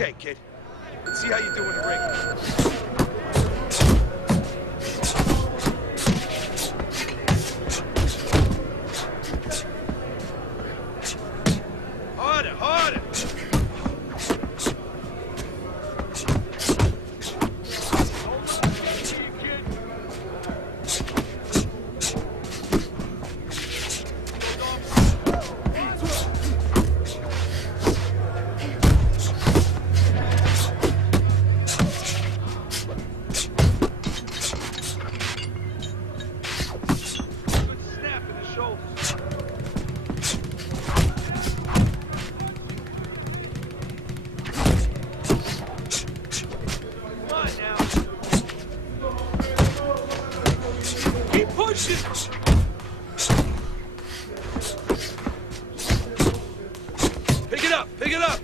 Okay, kid. Let's see how you do in the ring. Harder, harder! Pick it up! Pick it up!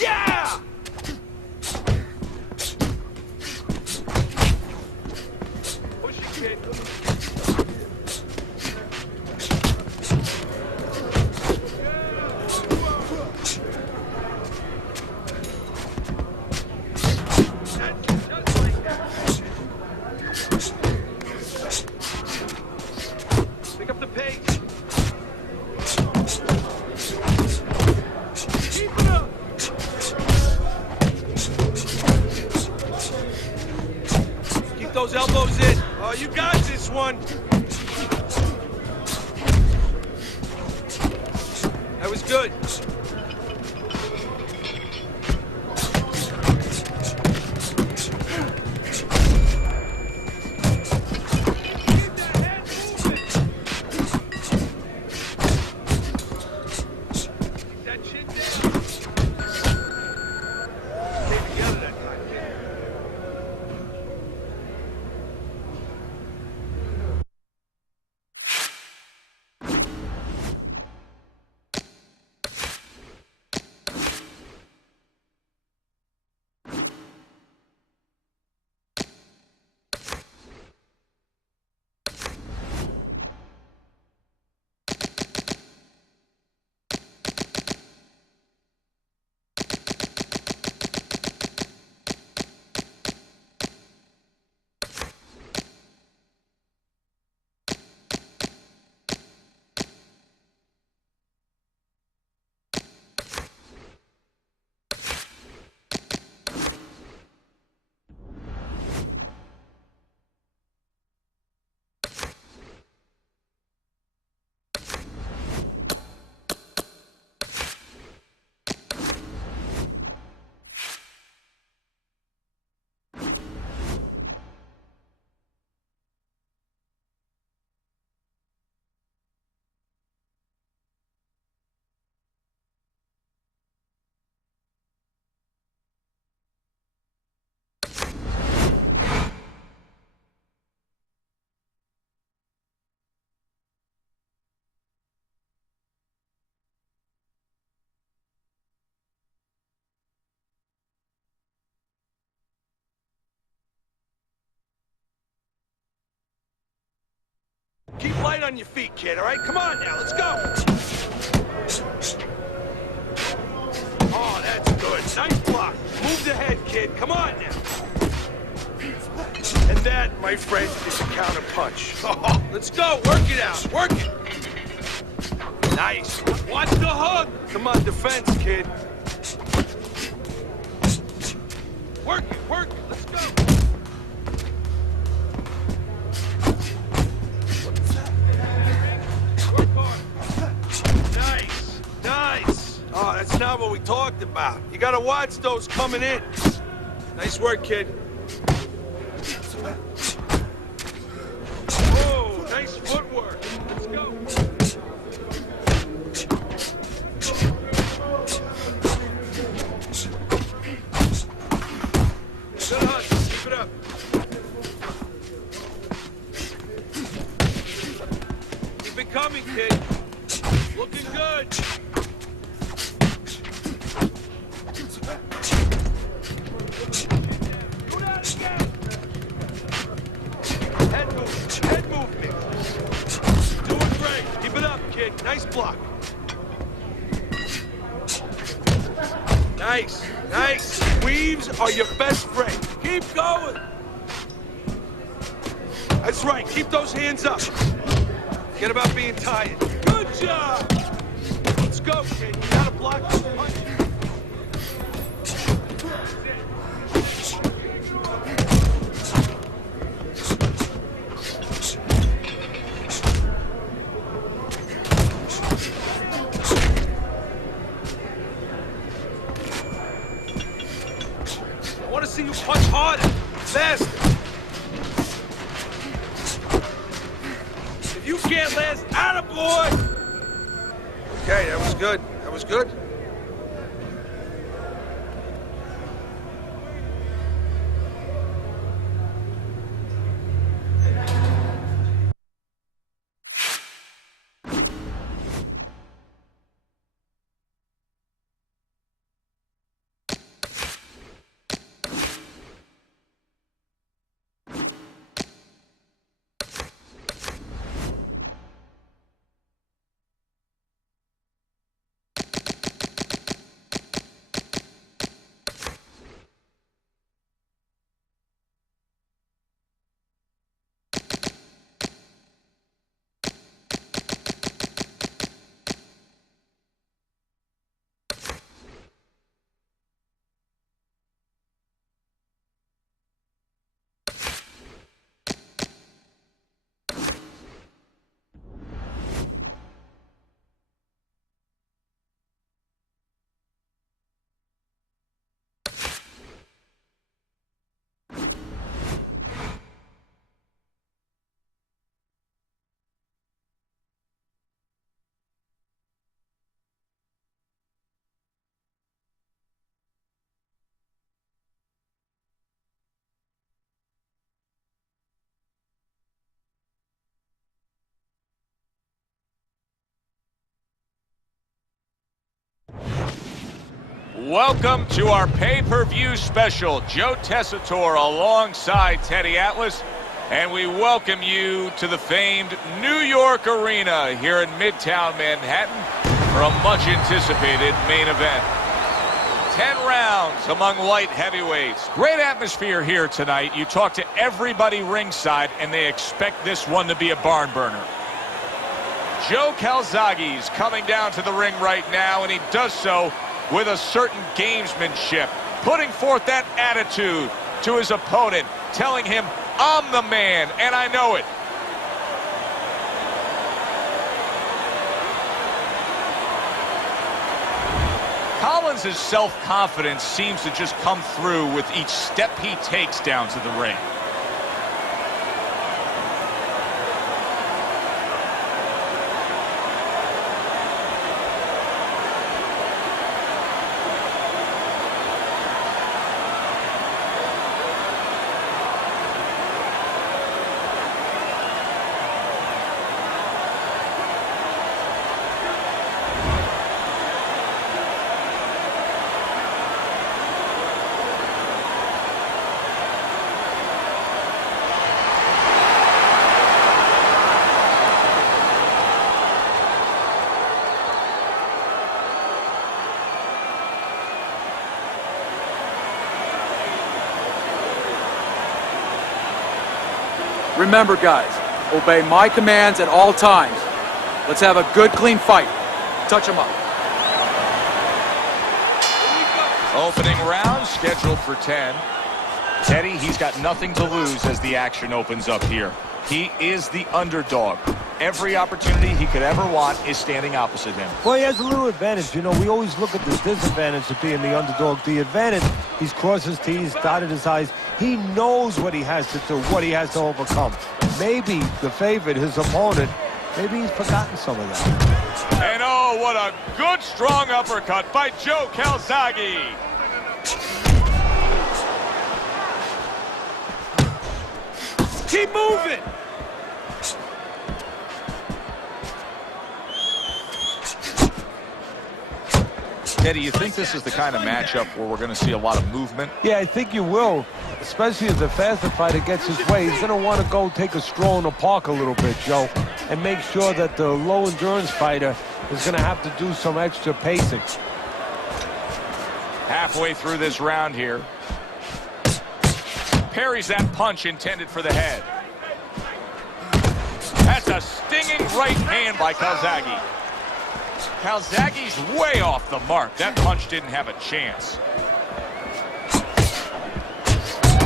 Yeah! Push it, kid. Pick up the pace. Keep it up. Keep those elbows in. Oh, you got this one. That was good. Keep light on your feet, kid, all right? Come on now, let's go! Oh, that's good. Nice block. Move the head, kid. Come on now. And that, my friend, is a counter punch. Oh, let's go. Work it out. Work it. Nice. Watch the hook. Come on, defense, kid. Work it. Work it. Let's go. Oh, that's not what we talked about. You gotta watch those coming in. Nice work, kid. Whoa, nice footwork. Let's go. Good hustle. Keep it up. Keep it coming, kid. Looking good. Nice, nice. Weaves are your best friend. Keep going. That's right, keep those hands up. Forget about being tired. Good job. Let's go, kid. You gotta block this punch. I want to see you punch harder, faster. If you can't last, attaboy! Okay, that was good. That was good. Welcome to our pay-per-view special. Joe Tessitore alongside Teddy Atlas, and we welcome you to the famed New York Arena here in Midtown Manhattan for a much-anticipated main event. 10 rounds among light heavyweights. Great atmosphere here tonight. You talk to everybody ringside, and they expect this one to be a barn burner. Joe Calzaghe is coming down to the ring right now, and he does so with a certain gamesmanship, putting forth that attitude to his opponent, telling him, I'm the man, and I know it. Collins' self-confidence seems to just come through with each step he takes down to the ring. Remember, guys, obey my commands at all times. Let's have a good, clean fight. Touch him up. Opening round scheduled for 10. Teddy, he's got nothing to lose as the action opens up here. He is the underdog. Every opportunity he could ever want is standing opposite him. Well, he has a little advantage. You know, we always look at the disadvantage of being the underdog. The advantage, he's crossed his T's, dotted his I's. He knows what he has to do, what he has to overcome. Maybe the favorite, his opponent, maybe he's forgotten some of that. And oh, what a good, strong uppercut by Joe Calzaghe. Keep moving! Teddy, you think this is the kind of matchup where we're going to see a lot of movement? Yeah, I think you will, especially if the faster fighter gets his way. He's going to want to go take a stroll in the park a little bit, Joe, and make sure that the low-endurance fighter is going to have to do some extra pacing. Halfway through this round here. Parries that punch intended for the head. That's a stinging right hand by Calzaghe. Calzaghe's way off the mark. That punch didn't have a chance.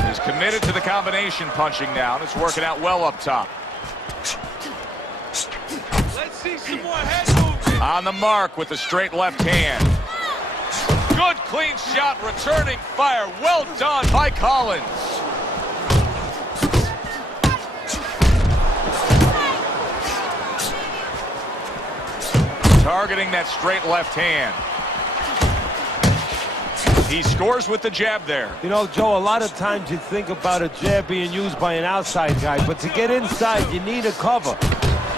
He's committed to the combination punching now, and it's working out well up top. Let's see some more head movement. On the mark with the straight left hand. Good clean shot, returning fire. Well done by Collins. Targeting that straight left hand. He scores with the jab there. You know, Joe, a lot of times you think about a jab being used by an outside guy, but to get inside, you need a cover.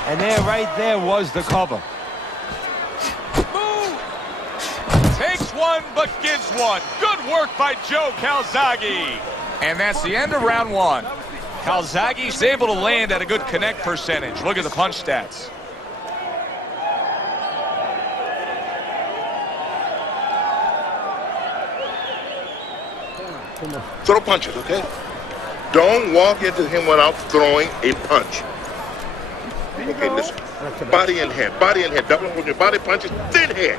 And there, right there, was the cover. Move! Takes one, but gives one. Good work by Joe Calzaghe. And that's the end of round one. Calzaghe's able to land at a good connect percentage. Look at the punch stats. Throw punches, okay? Don't walk into him without throwing a punch. Okay, listen. Body and head, body and head. Double up on your body punches, then head.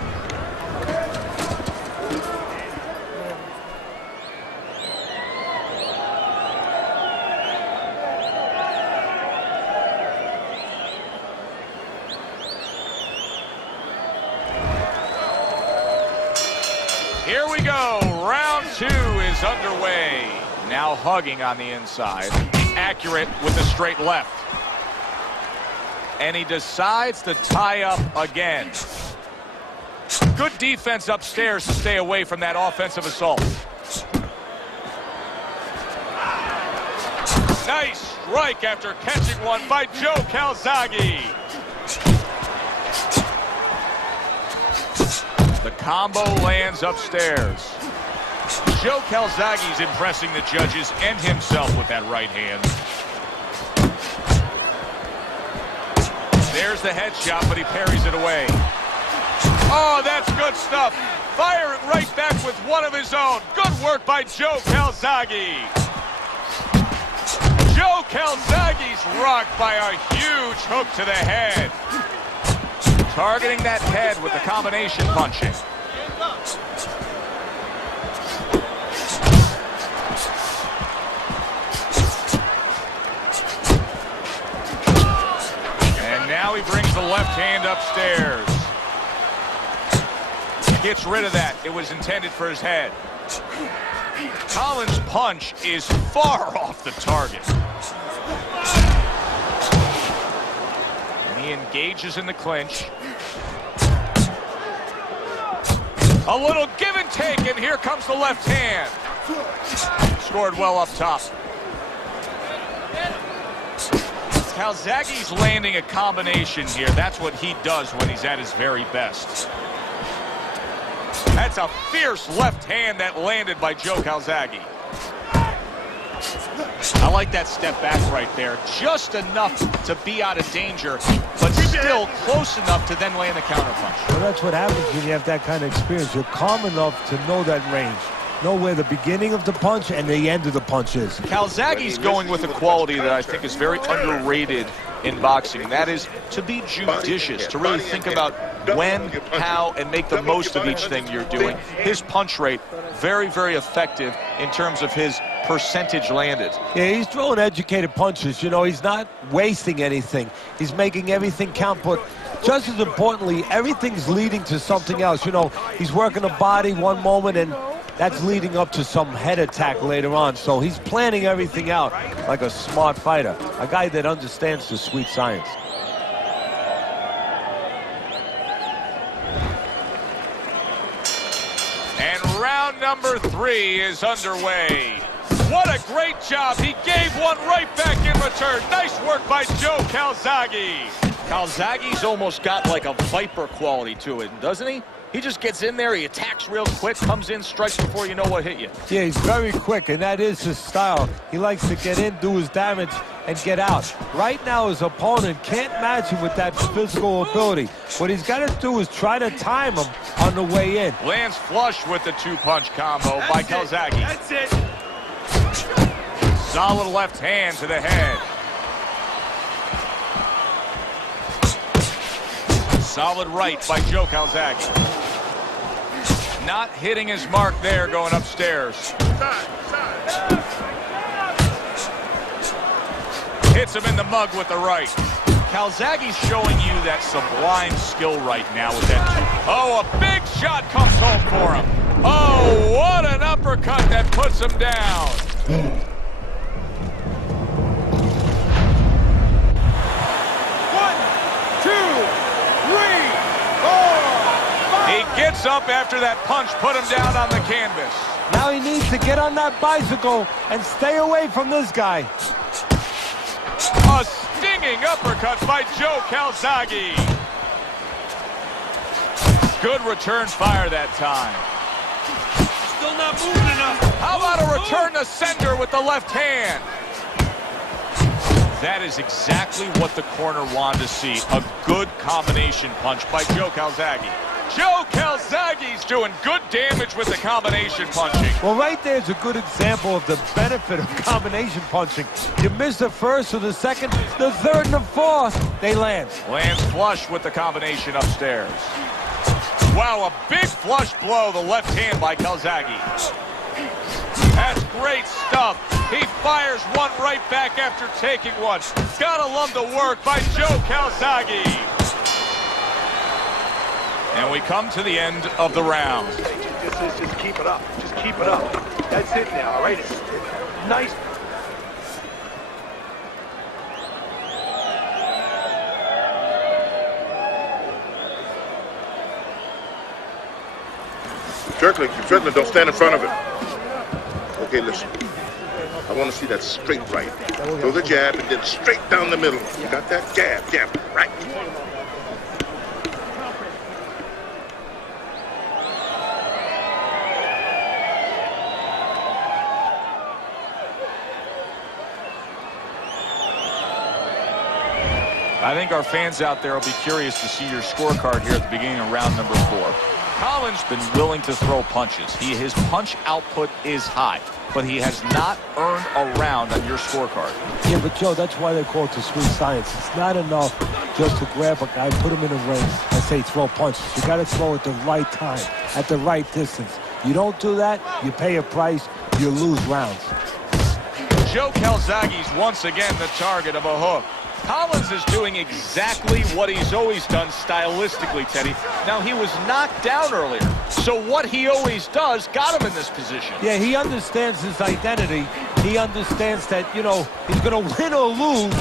Here we go. Round two is underway. Now hugging on the inside. Accurate with the straight left. And he decides to tie up again. Good defense upstairs to stay away from that offensive assault. Nice strike after catching one by Joe Calzaghe. The combo lands upstairs. Joe Calzaghe's impressing the judges and himself with that right hand. There's the headshot, but he parries it away. Oh, that's good stuff. Fire it right back with one of his own. Good work by Joe Calzaghe. Joe Calzaghe's rocked by a huge hook to the head. Targeting that head with the combination punching. Now he brings the left hand upstairs. Gets rid of that. It was intended for his head. Collins' punch is far off the target. And he engages in the clinch. A little give and take, and here comes the left hand. Scored well up top. Calzaghe's landing a combination here. That's what he does when he's at his very best. That's a fierce left hand that landed by Joe Calzaghe. I like that step back right there. Just enough to be out of danger, but still close enough to then land the counterpunch. Well, that's what happens when you have that kind of experience. You're calm enough to know that range. Know where the beginning of the punch and the end of the punch is. Calzaghe's going with a quality that I think is very underrated in boxing, and that is to be judicious, to really think about when, how, and make the most of each thing you're doing. His punch rate, very, very effective in terms of his percentage landed. Yeah, he's throwing educated punches. You know, he's not wasting anything. He's making everything count, but just as importantly, everything's leading to something else. You know, he's working the body one moment, and that's leading up to some head attack later on. So he's planning everything out like a smart fighter, a guy that understands the sweet science. And round number 3 is underway. What a great job. He gave one right back in return. Nice work by Joe Calzaghe. Calzaghe's almost got like a viper quality to it, doesn't he? He just gets in there, he attacks real quick, comes in, strikes before you know what hit you. Yeah, he's very quick, and that is his style. He likes to get in, do his damage, and get out. Right now, his opponent can't match him with that physical ability. What he's got to do is try to time him on the way in. Lands flush with the two-punch combo by Calzaghe. That's it. Solid left hand to the head. Solid right by Joe Calzaghe. Not hitting his mark there, going upstairs. Hits him in the mug with the right. Calzaghe's showing you that sublime skill right now with that two. Oh, a big shot comes home for him. Oh, what an uppercut that puts him down. He gets up after that punch put him down on the canvas. Now he needs to get on that bicycle and stay away from this guy. A stinging uppercut by Joe Calzaghe. Good return fire that time. Still not moving enough. How about a return to sender with the left hand? That is exactly what the corner wanted to see. A good combination punch by Joe Calzaghe. Joe Calzaghe's doing good damage with the combination punching. Well, right there's a good example of the benefit of combination punching. You miss the first or the second, the third and the fourth, they land. Lands flush with the combination upstairs. Wow, a big flush blow, the left hand by Calzaghe. That's great stuff. He fires one right back after taking one. Gotta love the work by Joe Calzaghe. And we come to the end of the round. Just keep it up. Just keep it up. That's it now, all right? It's nice. Strickland, don't stand in front of it. Okay, listen. I want to see that straight right. Throw the jab and then straight down the middle. You got that? Jab, right. I think our fans out there will be curious to see your scorecard here at the beginning of round number 4. Collins been willing to throw punches. His punch output is high, but he has not earned a round on your scorecard. Yeah, but Joe, that's why they call it the sweet science. It's not enough just to grab a guy, put him in a ring, and say throw punches. You got to throw at the right time, at the right distance. You don't do that, you pay a price, you lose rounds. Joe Calzaghe's once again the target of a hook. Collins is doing exactly what he's always done stylistically, Teddy. Now, he was knocked down earlier, so what he always does got him in this position. Yeah, he understands his identity. He understands that, you know, he's going to win or lose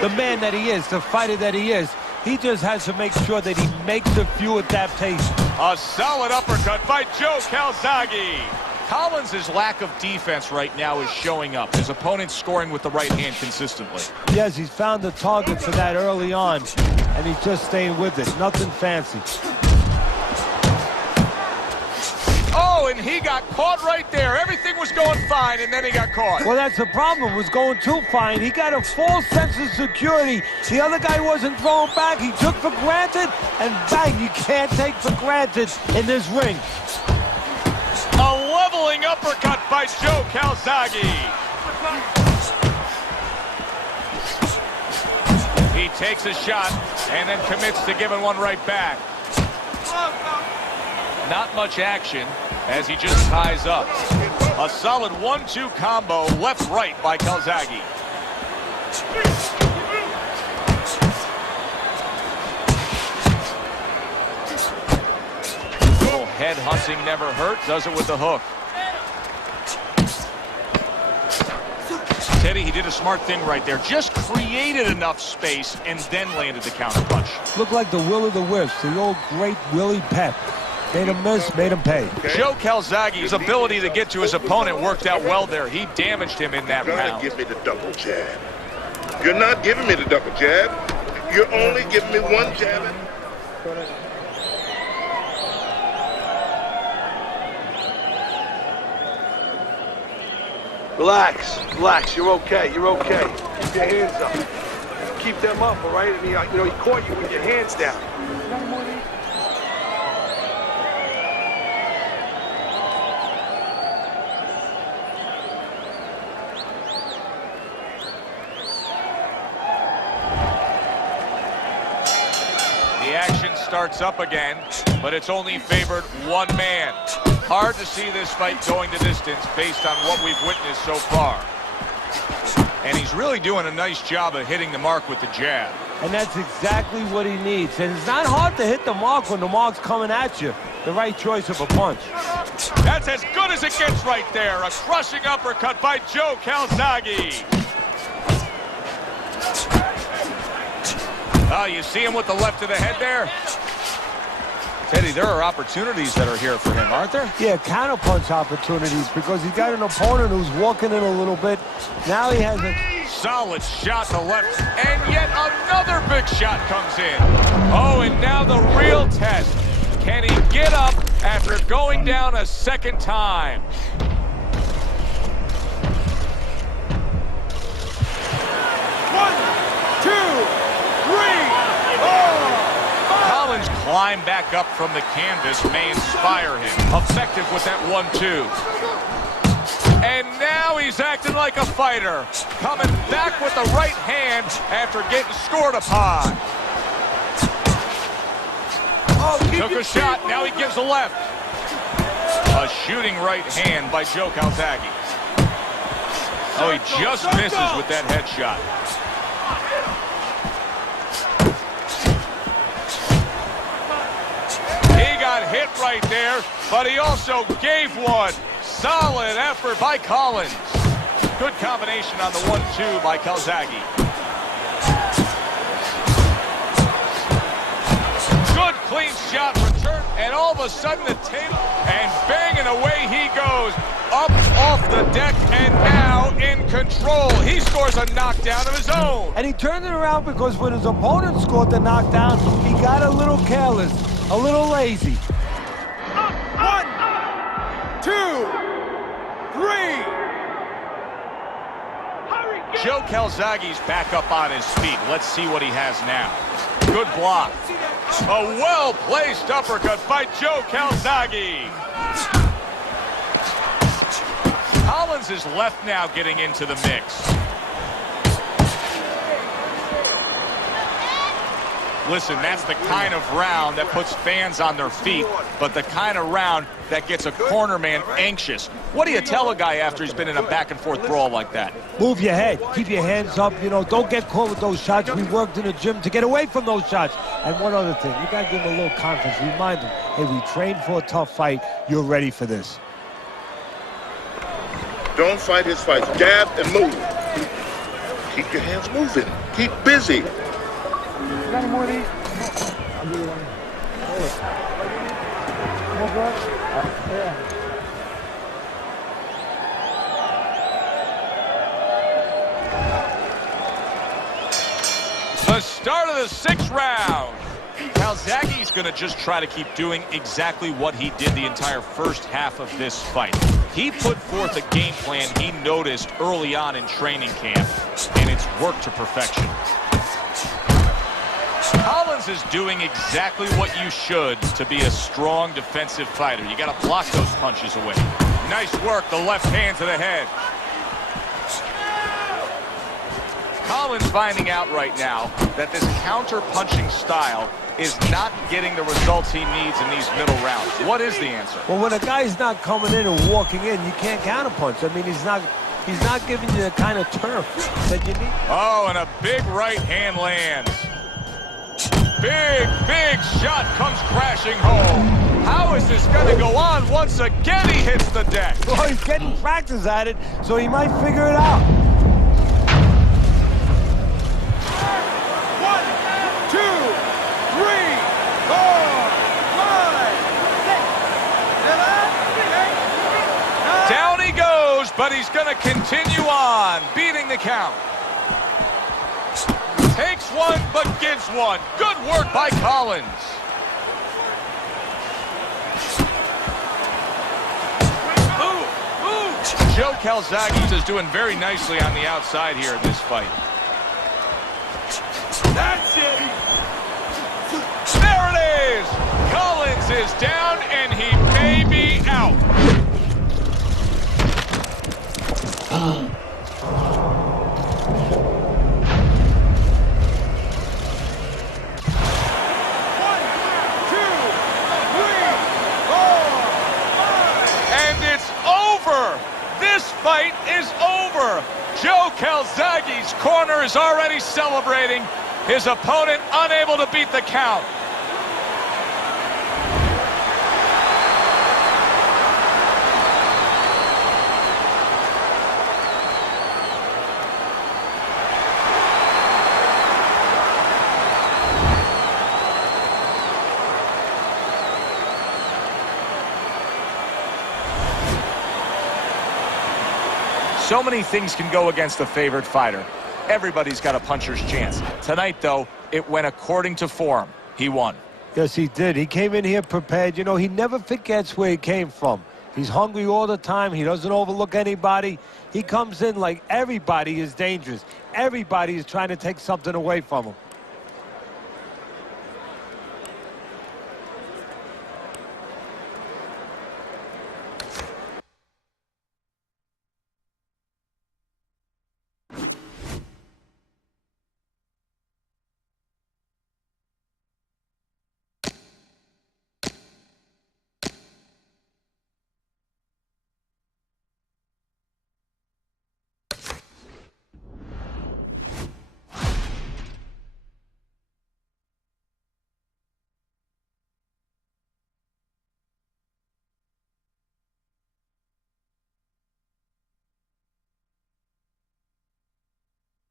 the man that he is, the fighter that he is. He just has to make sure that he makes a few adaptations. A solid uppercut by Joe Calzaghe. Collins' lack of defense right now is showing up. His opponent's scoring with the right hand consistently. Yes, he's found the target for that early on, and he's just staying with it. Nothing fancy. Oh, and he got caught right there. Everything was going fine, and then he got caught. Well, that's the problem. It was going too fine. He got a false sense of security. The other guy wasn't throwing back. He took for granted, and bang, you can't take for granted in this ring. A leveling uppercut by Joe Calzaghe. He takes a shot and then commits to giving one right back. Not much action as he just ties up. A solid 1-2 combo left-right by Calzaghe. Head hunting never hurt, does it with the hook. Teddy, he did a smart thing right there. Just created enough space and then landed the counter punch. Looked like the will of the wisps, the old great Willie Pep. Made him miss, made him pay. Joe Calzaghe's ability to get to his opponent worked out well there. He damaged him in that You're round. trying to give me the double jab. You're not giving me the double jab. You're only giving me one jab. Relax, relax. You're okay. You're okay. Keep your hands up. Keep them up, all right? I mean, you know, he caught you with your hands down. The action starts up again, but it's only favored one man. Hard to see this fight going to distance based on what we've witnessed so far. And he's really doing a nice job of hitting the mark with the jab. And that's exactly what he needs. And it's not hard to hit the mark when the mark's coming at you. The right choice of a punch. That's as good as it gets right there. A crushing uppercut by Joe Calzaghe. Oh, you see him with the left to the head there? Teddy, there are opportunities that are here for him, aren't there? Yeah, counterpunch opportunities because he's got an opponent who's walking in a little bit. Now he has a solid shot to left, and yet another big shot comes in. Oh, and now the real test. Can he get up after going down a second time? Climb back up from the canvas may inspire him. Effective with that 1-2. And now he's acting like a fighter. Coming back with the right hand after getting scored upon. Took a shot, now he gives a left. A shooting right hand by Joe Calzaghe. Oh, he just misses with that headshot. Hit right there, but he also gave one. Solid effort by Collins. Good combination on the 1-2 by Calzaghe. Good clean shot return, and all of a sudden the table, and banging away he goes. Up off the deck, and now in control. He scores a knockdown of his own. And he turned it around because when his opponent scored the knockdown, he got a little careless, a little lazy. 1, 2, 3. Joe Calzaghe's back up on his feet. Let's see what he has now. Good block. A well-placed uppercut by Joe Calzaghe. Collins is left now getting into the mix. Listen, that's the kind of round that puts fans on their feet, but the kind of round that gets a corner man anxious. What do you tell a guy after he's been in a back-and-forth brawl like that? Move your head. Keep your hands up. You know, don't get caught with those shots. We worked in the gym to get away from those shots. And one other thing, you got to give him a little confidence. Remind him, hey, we trained for a tough fight. You're ready for this. Don't fight his fights. Jab and move. Keep your hands moving. Keep busy. Got any more of these? I'll give you one. More blood? Yeah. The start of the 6th round. Calzaghe's going to just try to keep doing exactly what he did the entire first half of this fight. He put forth a game plan he noticed early on in training camp, and it's worked to perfection. Collins is doing exactly what you should to be a strong defensive fighter. You got to block those punches away. Nice work, the left hand to the head. Collins finding out right now that this counter-punching style is not getting the results he needs in these middle rounds. What is the answer? Well, when a guy's not coming in and walking in, you can't counterpunch. I mean, he's not giving you the kind of turf that you need. Oh, and a big right hand lands. Big shot comes crashing home. How is this going to go on? Once again, he hits the deck. Well, he's getting practice at it, so he might figure it out. 1, 2, 3, 4, 5, 6, 7, 8, 9. Down he goes, but he's going to continue on, beating the count. Takes one, but gives one. Good work by Collins. Joe Calzaghe is doing very nicely on the outside here in this fight. That's it! There it is! Collins is down, and he may be out. This fight is over. Joe Calzaghe's corner is already celebrating. His opponent unable to beat the count. So many things can go against the favored fighter. Everybody's got a puncher's chance. Tonight, though, it went according to form. He won. Yes, he did. He came in here prepared. You know, he never forgets where he came from. He's hungry all the time. He doesn't overlook anybody. He comes in like everybody is dangerous. Everybody is trying to take something away from him.